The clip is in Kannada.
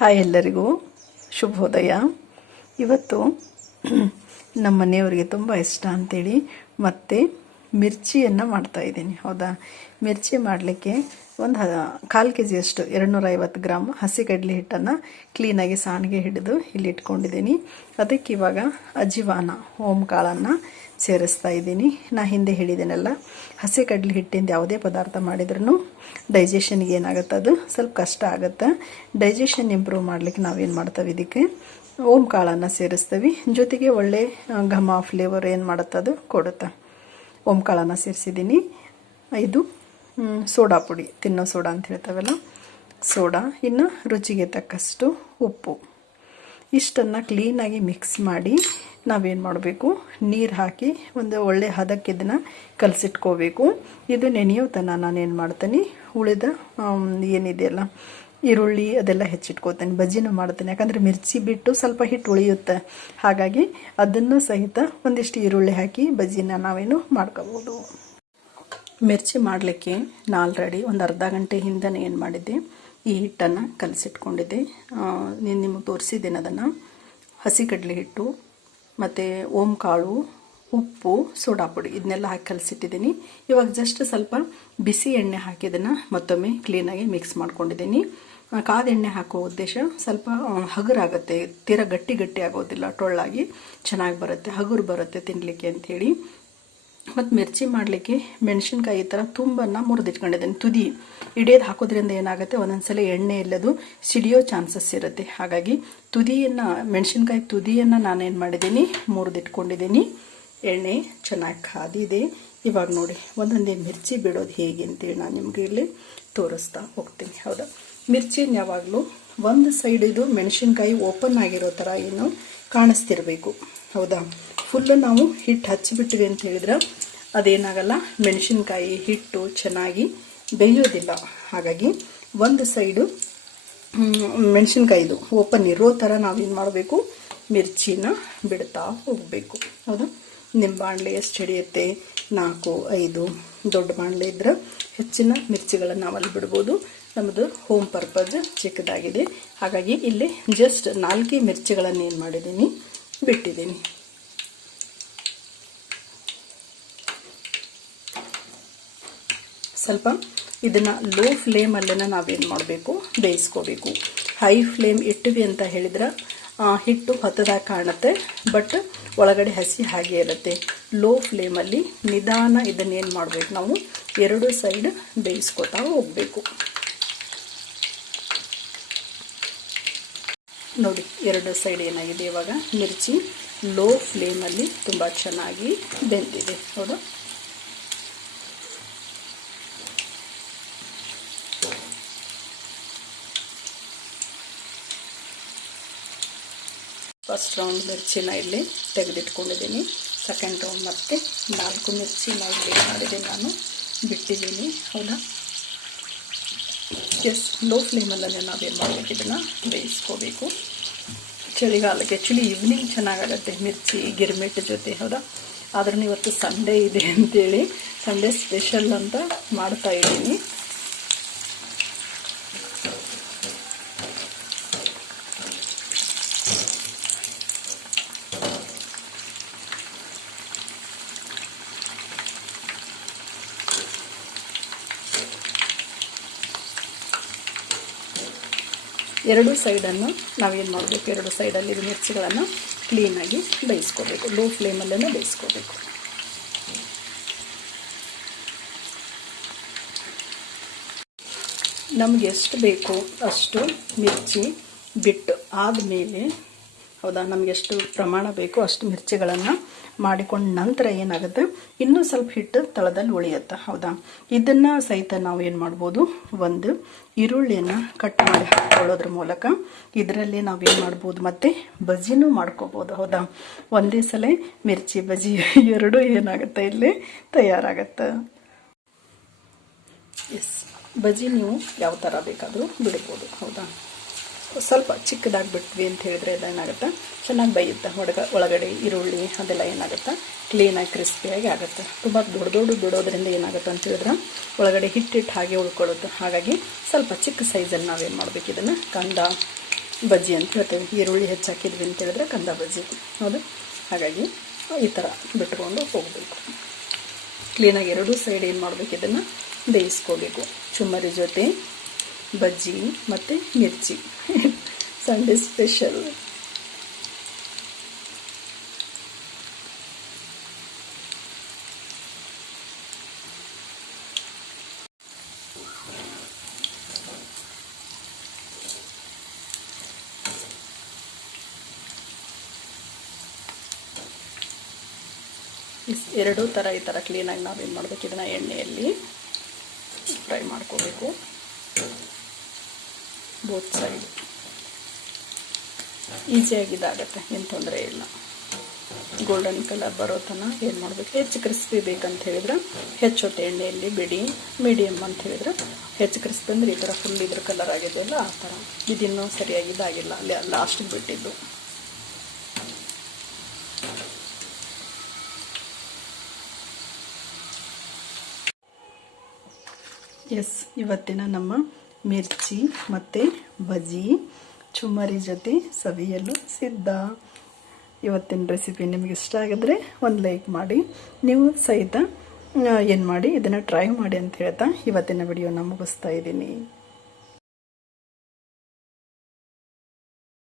ಹಾಯ್ ಎಲ್ಲರಿಗೂ. ಶುಭೋದಯ. ಇವತ್ತು ನಮ್ಮ ಮನೆಯವರಿಗೆ ತುಂಬ ಇಷ್ಟ ಅಂತೇಳಿ ಮತ್ತೆ ಮಿರ್ಚಿಯನ್ನು ಮಾಡ್ತಾ ಇದ್ದೀನಿ. ಹೌದಾ? ಮಿರ್ಚಿ ಮಾಡಲಿಕ್ಕೆ ಒಂದು ಕಾಲು ಕೆ ಜಿಯಷ್ಟು ಎರಡುನೂರ ಐವತ್ತು ಗ್ರಾಮ್ ಹಸಿ ಕಡಲೆ ಹಿಟ್ಟನ್ನು ಕ್ಲೀನಾಗಿ ಸಾಣಿಗೆ ಹಿಡಿದು ಇಲ್ಲಿ ಇಟ್ಕೊಂಡಿದ್ದೀನಿ. ಅದಕ್ಕೆ ಇವಾಗ ಅಜಿವಾನ ಓಂ ಕಾಳನ್ನು ಸೇರಿಸ್ತಾ ಇದ್ದೀನಿ. ನಾ ಹಿಂದೆ ಹೇಳಿದ್ದೀನಲ್ಲ ಹಸಿ ಕಡಲೆ ಹಿಟ್ಟಿಂದ ಯಾವುದೇ ಪದಾರ್ಥ ಮಾಡಿದ್ರೂ ಡೈಜೆಷನ್ಗೆ ಏನಾಗುತ್ತೆ ಅದು? ಸ್ವಲ್ಪ ಕಷ್ಟ ಆಗುತ್ತೆ. ಡೈಜೆಷನ್ ಇಂಪ್ರೂವ್ ಮಾಡಲಿಕ್ಕೆ ನಾವೇನು ಮಾಡ್ತೇವೆ ಇದಕ್ಕೆ? ಓಂ ಕಾಳನ್ನು ಸೇರಿಸ್ತೀವಿ. ಜೊತೆಗೆ ಒಳ್ಳೆ ಘಮ ಫ್ಲೇವರ್ ಏನು ಮಾಡುತ್ತೆ ಅದು? ಕೊಡುತ್ತೆ. ಓಂ ಕಾಳನ್ನು ಸೇರಿಸಿದ್ದೀನಿ ಇದು ಸೋಡಾ ಪುಡಿ. ತಿನ್ನೋ ಸೋಡಾ ಅಂತ ಹೇಳ್ತಾವಲ್ಲ, ಸೋಡಾ. ಇನ್ನು ರುಚಿಗೆ ತಕ್ಕಷ್ಟು ಉಪ್ಪು. ಇಷ್ಟನ್ನು ಕ್ಲೀನಾಗಿ ಮಿಕ್ಸ್ ಮಾಡಿ ನಾವೇನು ಮಾಡಬೇಕು? ನೀರು ಹಾಕಿ ಒಂದು ಒಳ್ಳೆ ಹದಕ್ಕೆ ಇದನ್ನು ಕಲಸಿಟ್ಕೋಬೇಕು. ಇದು ನೆನೆಯೋ ತನ ನಾನೇನು ಮಾಡ್ತೀನಿ? ಉಳಿದ ಏನಿದೆಯಲ್ಲ ಈರುಳ್ಳಿ ಅದೆಲ್ಲ ಹೆಚ್ಚಿಟ್ಕೋತೇನೆ ಬಜ್ಜಿನೂ ಮಾಡ್ತೇನೆ. ಯಾಕಂದರೆ ಮಿರ್ಚಿ ಬಿಟ್ಟು ಸ್ವಲ್ಪ ಹಿಟ್ಟು ಉಳಿಯುತ್ತೆ. ಹಾಗಾಗಿ ಅದನ್ನು ಸಹಿತ ಒಂದಿಷ್ಟು ಈರುಳ್ಳಿ ಹಾಕಿ ಬಜ್ಜಿನ ನಾವೇನು ಮಾಡ್ಕೋಬೋದು. ಮಿರ್ಚಿ ಮಾಡಲಿಕ್ಕೆ ಆಲ್ರೆಡಿ ಒಂದು ಅರ್ಧ ಗಂಟೆ ಹಿಂದೆ ಏನು ಮಾಡಿದ್ದೆ, ಈ ಹಿಟ್ಟನ್ನು ಕಲಸಿಟ್ಕೊಂಡಿದ್ದೆ. ನೀನು ನಿಮಗೆ ತೋರಿಸಿದ್ದೇನೆ ಅದನ್ನು. ಹಸಿ ಕಡಲೆ ಹಿಟ್ಟು, ಮತ್ತು ಓಂ ಕಾಳು ಉಪ್ಪು, ಸೋಡಾ ಪುಡಿ ಇದನ್ನೆಲ್ಲ ಹಾಕಿ ಕಲಸಿಟ್ಟಿದ್ದೀನಿ. ಇವಾಗ ಜಸ್ಟ್ ಸ್ವಲ್ಪ ಬಿಸಿ ಎಣ್ಣೆ ಹಾಕಿದನ್ನು ಮತ್ತೊಮ್ಮೆ ಕ್ಲೀನಾಗಿ ಮಿಕ್ಸ್ ಮಾಡ್ಕೊಂಡಿದ್ದೀನಿ. ಕಾದ ಎಣ್ಣೆ ಹಾಕೋ ಉದ್ದೇಶ ಸ್ವಲ್ಪ ಹಗುರಾಗುತ್ತೆ. ತೀರಾ ಗಟ್ಟಿ ಗಟ್ಟಿ ಆಗೋದಿಲ್ಲ, ಟೊಳ್ಳಾಗಿ ಚೆನ್ನಾಗಿ ಬರುತ್ತೆ, ಹಗುರು ಬರುತ್ತೆ ತಿನ್ನಲಿಕ್ಕೆ ಅಂಥೇಳಿ ಮತ್ತು ಮಿರ್ಚಿ ಮಾಡಲಿಕ್ಕೆ ಮೆಣಸಿನ್ಕಾಯಿ ಈ ಥರ ತುಂಬನ್ನು ಮುರಿದಿಟ್ಕೊಂಡಿದ್ದೀನಿ. ತುದಿ ಹಿಡಿಯೋದು ಹಾಕೋದ್ರಿಂದ ಏನಾಗುತ್ತೆ, ಒಂದೊಂದ್ಸಲ ಎಣ್ಣೆ ಇಲ್ಲದು ಸಿಡಿಯೋ ಚಾನ್ಸಸ್ ಇರುತ್ತೆ. ಹಾಗಾಗಿ ತುದಿಯನ್ನು, ಮೆಣಸಿನ್ಕಾಯಿ ತುದಿಯನ್ನು ನಾನೇನು ಮಾಡಿದ್ದೀನಿ, ಮುರಿದಿಟ್ಕೊಂಡಿದ್ದೀನಿ. ಎಣ್ಣೆ ಚೆನ್ನಾಗಿ ಕಾದಿದೆ. ಇವಾಗ ನೋಡಿ, ಒಂದೊಂದೇ ಮಿರ್ಚಿ ಬಿಡೋದು ಹೇಗೆ ಅಂತೇಳಿ ನಾನು ನಿಮಗೆ ಇಲ್ಲಿ ತೋರಿಸ್ತಾ ಹೋಗ್ತೀನಿ. ಹೌದಾ? ಮಿರ್ಚಿನ ಯಾವಾಗಲೂ ಒಂದು ಸೈಡ್ ಇದು ಮೆಣಸಿನ್ಕಾಯಿ ಓಪನ್ ಆಗಿರೋ ಥರ ಏನು ಕಾಣಿಸ್ತಿರ್ಬೇಕು. ಹೌದಾ? ಫುಲ್ಲು ನಾವು ಹಿಟ್ಟು ಹಚ್ಚಿಬಿಟ್ವಿ ಅಂತ ಹೇಳಿದ್ರೆ ಅದೇನಾಗಲ್ಲ, ಮೆಣಸಿನ್ಕಾಯಿ ಹಿಟ್ಟು ಚೆನ್ನಾಗಿ ಬೇಯೋದಿಲ್ಲ. ಹಾಗಾಗಿ ಒಂದು ಸೈಡು ಮೆಣಸಿನ್ಕಾಯಿದು ಓಪನ್ ಇರೋ ಥರ ನಾವೇನು ಮಾಡಬೇಕು? ಮಿರ್ಚಿನ ಬಿಡ್ತಾ ಹೋಗಬೇಕು. ಹೌದಾ? ನಿಮ್ಮ ಬಾಣಲೆ ಎಷ್ಟು ಹಿಡಿಯುತ್ತೆ ನಾಲ್ಕು, ಐದು ದೊಡ್ಡ ಬಾಣಲೆ ಇದ್ರೆ ಹೆಚ್ಚಿನ ಮಿರ್ಚಿಗಳನ್ನು ನಾವಲ್ಲಿ ಬಿಡ್ಬೋದು. ನಮ್ಮದು ಹೋಮ್ ಪರ್ಪಸ್ ಚಿಕ್ಕದಾಗಿದೆ. ಹಾಗಾಗಿ ಇಲ್ಲಿ ಜಸ್ಟ್ ನಾಲ್ಕೇ ಮಿರ್ಚಿಗಳನ್ನು ಏನು ಮಾಡಿದ್ದೀನಿ? ಬಿಟ್ಟಿದ್ದೀನಿ. ಸ್ವಲ್ಪ ಇದನ್ನು ಲೋ ಫ್ಲೇಮಲ್ಲೇ ನಾವೇನು ಮಾಡಬೇಕು? ಬೇಯಿಸ್ಕೋಬೇಕು. ಹೈ ಫ್ಲೇಮ್ ಇಟ್ಟಿವಿ ಅಂತ ಹೇಳಿದ್ರೆ ಹಿಟ್ಟು ಹತ್ತದಾಗ ಕಾಣುತ್ತೆ. ಬಟ್ ಒಳಗಡೆ ಹಸಿ ಹಾಗೆ ಇರುತ್ತೆ. ಲೋ ಫ್ಲೇಮಲ್ಲಿ ನಿಧಾನ ಇದನ್ನೇನು ಮಾಡಬೇಕು ನಾವು? ಎರಡು ಸೈಡ್ ಬೇಯಿಸ್ಕೊತಾ ಹೋಗಬೇಕು. ನೋಡಿ, ಎರಡು ಸೈಡ್ ಏನಾಗಿದೆ ಇವಾಗ? ಮಿರ್ಚಿ ಲೋ ಫ್ಲೇಮಲ್ಲಿ ತುಂಬ ಚೆನ್ನಾಗಿ ಬೆಂದಿದೆ. ಹೌದಾ? ಫಸ್ಟ್ ರೌಂಡ್ ಮಿರ್ಚಿನ ಇಲ್ಲಿ ತೆಗೆದಿಟ್ಕೊಂಡಿದ್ದೀನಿ. ಸೆಕೆಂಡ್ ರೌಂಡ್ ಮತ್ತು ನಾಲ್ಕು ಮಿರ್ಚಿನ ಇಲ್ಲಿ ಮಾಡಿದೆ ನಾನು. ಬಿಟ್ಟಿದ್ದೀನಿ. ಹೌದಾ? ಎಸ್ ಲೋ ಫ್ಲೇಮಲ್ಲೇ ನಾವೇನು ಮಾಡಬೇಕು? ಇದನ್ನು ಬೇಯಿಸ್ಕೋಬೇಕು. ಚಳಿಗಾಲಕ್ಕೆ ಆ್ಯಕ್ಚುಲಿ ಈವ್ನಿಂಗ್ ಚೆನ್ನಾಗಾಗತ್ತೆ ಮಿರ್ಚಿ, ಗಿರ್ಮಿಟ್ ಜೊತೆ, ಹೌದಾ? ಆದ್ರೂ ಇವತ್ತು ಸಂಡೇ ಇದೆ ಅಂತೇಳಿ ಸಂಡೇ ಸ್ಪೆಷಲ್ ಅಂತ ಮಾಡ್ತಾ ಇದ್ದೀನಿ. ಎರಡು ಸೈಡನ್ನು ನಾವೇನು ಮಾಡಬೇಕು? ಎರಡು ಸೈಡಲ್ಲಿ ಮಿರ್ಚಿಗಳನ್ನು ಕ್ಲೀನಾಗಿ ಬೇಯಿಸ್ಕೋಬೇಕು. ಲೋ ಫ್ಲೇಮಲ್ಲೇ ಬೇಯಿಸ್ಕೋಬೇಕು. ನಮಗೆ ಎಷ್ಟು ಬೇಕು ಅಷ್ಟು ಮಿರ್ಚಿ ಬಿಟ್ಟು ಆದಮೇಲೆ ಹೌದಾ? ನಮ್ಗೆ ಎಷ್ಟು ಪ್ರಮಾಣ ಬೇಕೋ ಅಷ್ಟು ಮಿರ್ಚಿಗಳನ್ನು ಮಾಡಿಕೊಂಡ ನಂತರ ಏನಾಗುತ್ತೆ? ಇನ್ನೂ ಸ್ವಲ್ಪ ಹಿಟ್ಟು ತಳದಲ್ಲಿ ಉಳಿಯುತ್ತೆ. ಹೌದಾ? ಇದನ್ನು ಸಹಿತ ನಾವು ಏನು ಮಾಡ್ಬೋದು? ಒಂದು ಈರುಳ್ಳಿಯನ್ನು ಕಟ್ ಮಾಡಿ ಹಾಕ್ಕೊಳ್ಳೋದ್ರ ಮೂಲಕ ಇದರಲ್ಲಿ ನಾವು ಏನು ಮಾಡ್ಬೋದು? ಮತ್ತು ಬಜ್ಜಿನೂ ಮಾಡ್ಕೋಬೋದು. ಹೌದಾ? ಒಂದೇ ಸಲ ಮಿರ್ಚಿ ಬಜ್ಜಿ ಎರಡೂ ಏನಾಗುತ್ತೆ ಇಲ್ಲಿ ತಯಾರಾಗತ್ತೆ. ಎಸ್ ಬಜ್ಜಿ ನೀವು ಯಾವ ಥರ ಬೇಕಾದರೂ ಬಿಡ್ಬೋದು. ಹೌದಾ? ಸ್ವಲ್ಪ ಚಿಕ್ಕದಾಗಿ ಬಿಟ್ವಿ ಅಂತ ಹೇಳಿದ್ರೆ ಅದೇನಾಗುತ್ತೆ ಚೆನ್ನಾಗಿ ಬೈಯುತ್ತೆ. ಒಡಗ ಒಳಗಡೆ ಈರುಳ್ಳಿ ಅದೆಲ್ಲ ಏನಾಗುತ್ತೆ? ಕ್ಲೀನಾಗಿ ಕ್ರಿಸ್ಪಿಯಾಗಿ ಆಗುತ್ತೆ. ತುಂಬ ದೊಡ್ಡ ದೊಡ್ಡ ಬಿಡೋದ್ರಿಂದ ಏನಾಗುತ್ತೆ ಅಂತ ಹೇಳಿದ್ರೆ ಒಳಗಡೆ ಹಿಟ್ಟಿಟ್ಟು ಹಾಗೆ ಉಳ್ಕೊಳ್ಳುತ್ತೆ. ಹಾಗಾಗಿ ಸ್ವಲ್ಪ ಚಿಕ್ಕ ಸೈಜಲ್ಲಿ ನಾವೇನು ಮಾಡಬೇಕು? ಇದನ್ನು ಕಂದ ಬಜ್ಜಿ ಅಂತ ಹೇಳ್ತೇವೆ. ಈರುಳ್ಳಿ ಹೆಚ್ಚಾಕಿದ್ವಿ ಅಂತ ಹೇಳಿದ್ರೆ ಕಂದ ಬಜ್ಜಿ. ಹೌದು? ಹಾಗಾಗಿ ಈ ಥರ ಬಿಟ್ಕೊಂಡು ಹೋಗಬೇಕು. ಕ್ಲೀನಾಗಿ ಎರಡೂ ಸೈಡ್ ಏನು ಮಾಡಬೇಕು? ಇದನ್ನು ಬೇಯಿಸ್ಕೋಬೇಕು. ಚುಮ್ಮರಿ ಜೊತೆ ಬಜ್ಜಿ ಮತ್ತು ಮಿರ್ಚಿ. ಸಂಡೇ ಸ್ಪೆಷಲ್ ಎರಡೂ ಥರ ಈ ಥರ ಕ್ಲೀನಾಗಿ ನಾವೇನು ಮಾಡಬೇಕು? ಇದನ್ನು ಎಣ್ಣೆಯಲ್ಲಿ ಫ್ರೈ ಮಾಡ್ಕೋಬೇಕು. Both side. ಈಸಿಯಾಗಿ ಇದಾಗತ್ತೆ ಏನು ತೊಂದರೆ ಇಲ್ಲ. ಗೋಲ್ಡನ್ ಕಲರ್ ಬರೋ ತನಕ ಏನು ಮಾಡಬೇಕು? ಹೆಚ್ಚು ಕ್ರಿಸ್ಪಿ ಬೇಕಂತ ಹೇಳಿದ್ರೆ, ಹೆಚ್ಚು ಹೊಟ್ಟೆ ಎಣ್ಣೆಯಲ್ಲಿ ಬಿಡಿ ಮೀಡಿಯಮ್ ಅಂತ ಹೇಳಿದ್ರೆ, ಹೆಚ್ಚು ಕ್ರಿಸ್ಪಿ ಅಂದರೆ ಈ ಥರ ಫುಲ್ ಇದ್ರ ಕಲರ್ ಆಗಿದೆಯಲ್ಲ, ಆ ಥರ ಇದಿನ್ನೂ ಸರಿಯಾಗಿ ಇದಾಗಿಲ್ಲ, ಅಲ್ಲಿ ಲಾಸ್ಟಿಗೆ ಬಿಟ್ಟಿದ್ದು. ಎಸ್ ಇವತ್ತಿನ ನಮ್ಮ ಮಿರ್ಚಿ ಮತ್ತು ಬಜ್ಜಿ ಚುಮರಿ ಜೊತೆ ಸವಿಯಲು ಸಿದ್ಧ. ಇವತ್ತಿನ ರೆಸಿಪಿ ನಿಮಗೆ ಇಷ್ಟ ಆಗಿದ್ರೆ ಒಂದು ಲೈಕ್ ಮಾಡಿ. ನೀವು ಸಹಿತ ಏನು ಮಾಡಿ? ಇದನ್ನು ಟ್ರೈ ಮಾಡಿ ಅಂತ ಹೇಳ್ತಾ ಇವತ್ತಿನ ವಿಡಿಯೋನ ಮುಗಿಸ್ತಾ ಇದ್ದೀನಿ.